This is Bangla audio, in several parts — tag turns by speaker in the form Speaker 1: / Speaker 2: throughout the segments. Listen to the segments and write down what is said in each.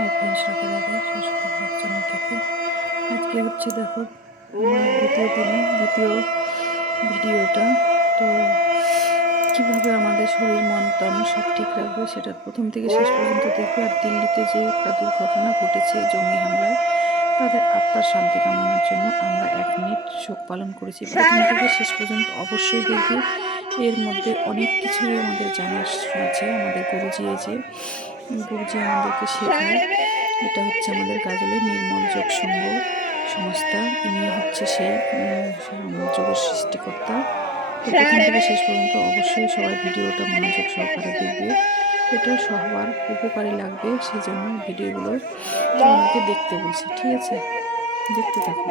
Speaker 1: হাই ফ্রেন্ডস রাখা আজকে হচ্ছে দেখো, দ্বিতীয় দিনে, দ্বিতীয় ভিডিওটা। তো কীভাবে আমাদের শরীর, মন, তন সব ঠিক রাখবে সেটা প্রথম থেকে শেষ পর্যন্ত দেখবে। আর দিল্লিতে যে একটা দুর্ঘটনা ঘটেছে জঙ্গি হামলায়, তাদের আত্মার শান্তি কামনার জন্য আমরা এক মিনিট শোক পালন করেছি। প্রথম থেকে শেষ পর্যন্ত অবশ্যই দেখবে। এর মধ্যে অনেক কিছুই আমাদের জানার আছে, আমাদের গুরুজি যে গুরুজি আমাদেরকে শেখায় এটা হচ্ছে আমাদের গাজলের নির্মল যোগ সংঘ সংস্থা। ইনি হচ্ছে সেই যোগের সৃষ্টিকর্তা। তো প্রথম থেকে শেষ পর্যন্ত অবশ্যই সবাই ভিডিওটা মনোযোগ সহকারে দেখবে। এটা সবার উপকারে লাগবে সেই জন্য ভিডিওগুলো তোমাদেরকে দেখতে বলছি, ঠিক আছে? দেখতে থাকো।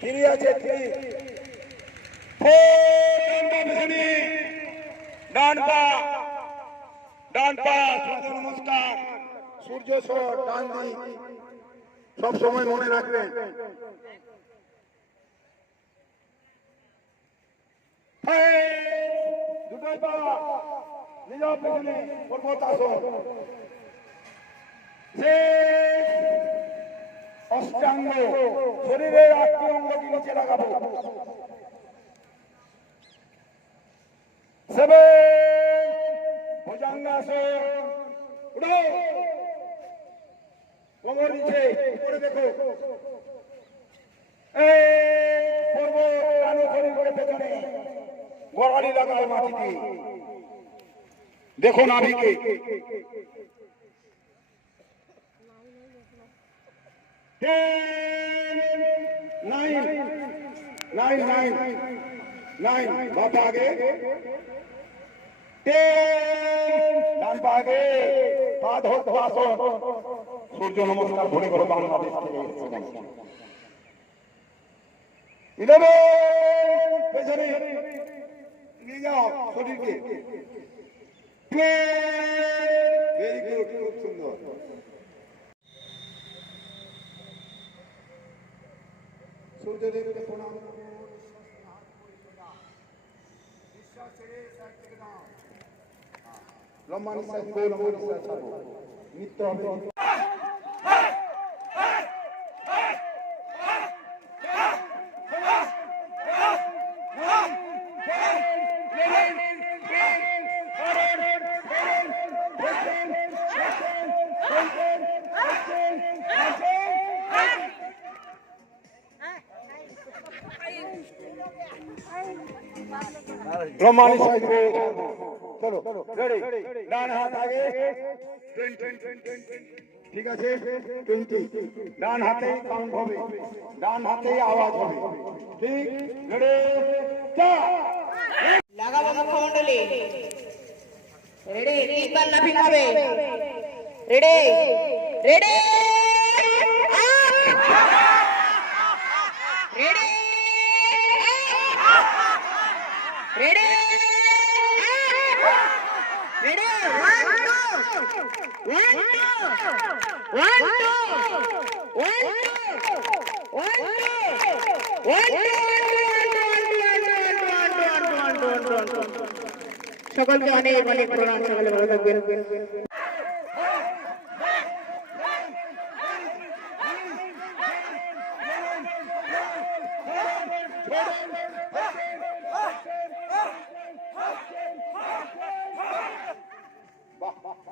Speaker 2: থ্রি আছে থ্রি ডান পা ডান পা সূর্য নমস্কার। সূর্য সর ডান দিক। সব সময় মনে রাখবেন। দুটোই পা। নিজ পেছনে। পর্বত আসন সে অষ্টাঙ্গ শরীরের আটটি অঙ্গটি নিচে লাগাবো। ভুজাঙ্গাসন উঠো। কোমর দেখো। করে মাটিতে। দেখো নাভিকে। নাইন নাইন নাইন নাইন বাবা আগে টেন ডান পা আগে পা আসন সূর্য নমস্কার ভরে করে বাংলাদেশ শরীরকে সূর্যদেবকে প্রণাম লম্বা নিঃশ্বাস নিত্য নিঃশ্বাস চলো রেডি ডান হাত আগে। ঠিক আছে? টোয়েন্টি ডান হাতে কাউন্ট হবে। ডান হাতে আওয়াজ হবে। ঠিক? রেডি চা!
Speaker 3: লাগাবো মুখমণ্ডলে রেডি তিনবার লাফিং হবে। রেডি রেডি রেডি সকলকে অনেক অনেক প্রণাম সকলে ভালো থাকবেন।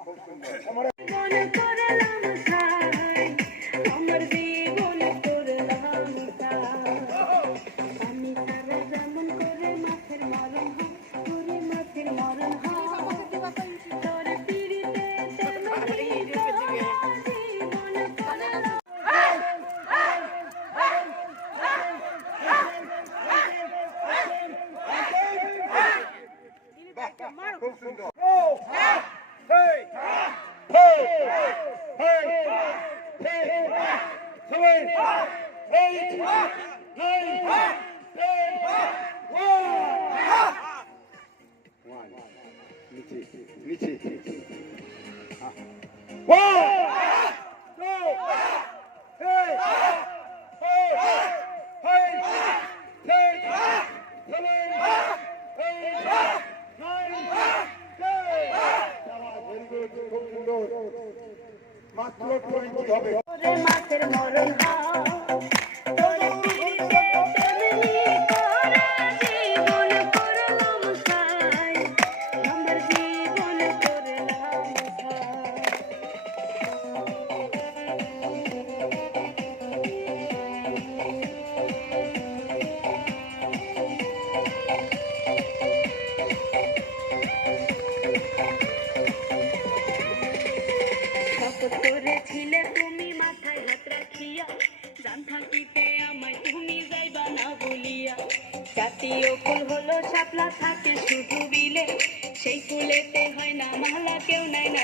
Speaker 4: জীবন করলাম
Speaker 2: নিচে নিচে মাত্র পরিণত হবে
Speaker 4: মাছের মরণ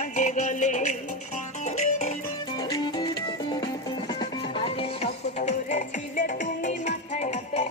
Speaker 4: লাগে গলে আগে সব করেছিলে তুমি মাথায় হাতে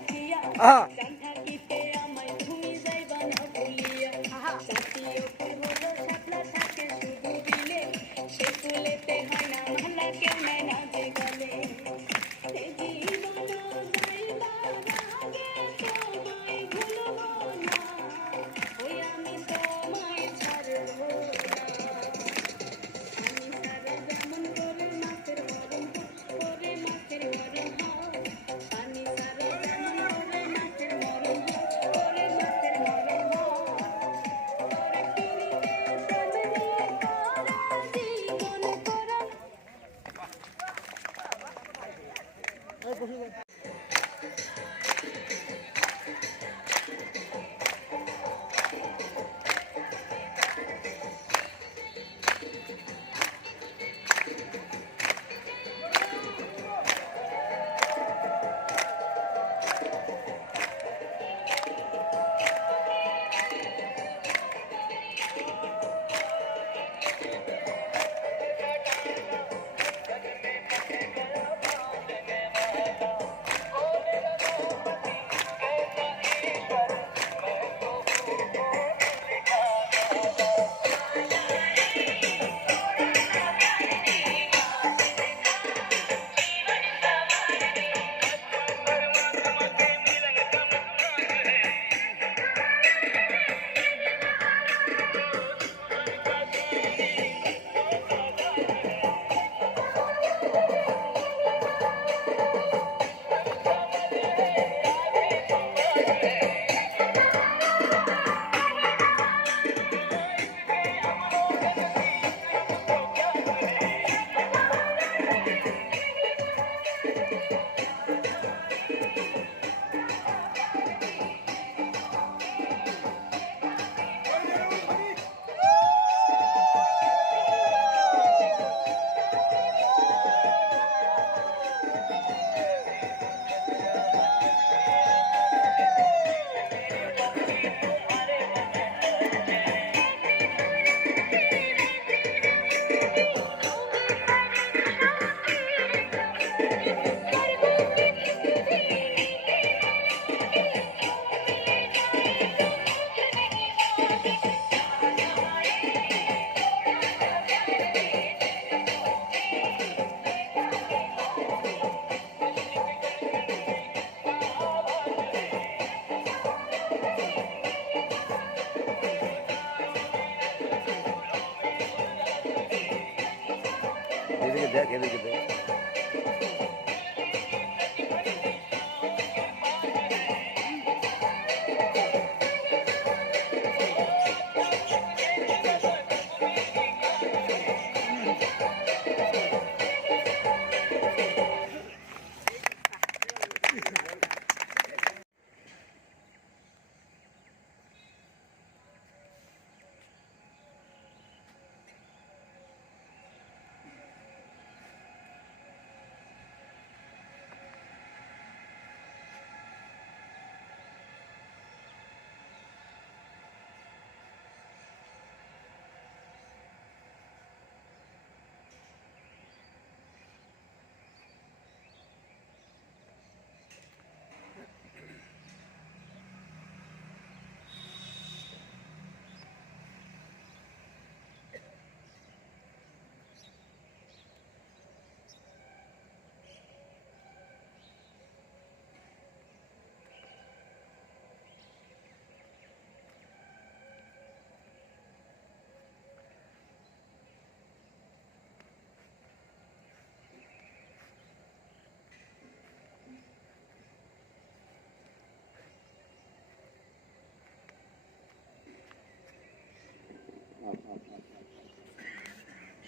Speaker 4: ada
Speaker 5: kayak gitu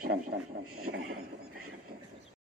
Speaker 5: Stand, stand,
Speaker 2: stand, stand, stand.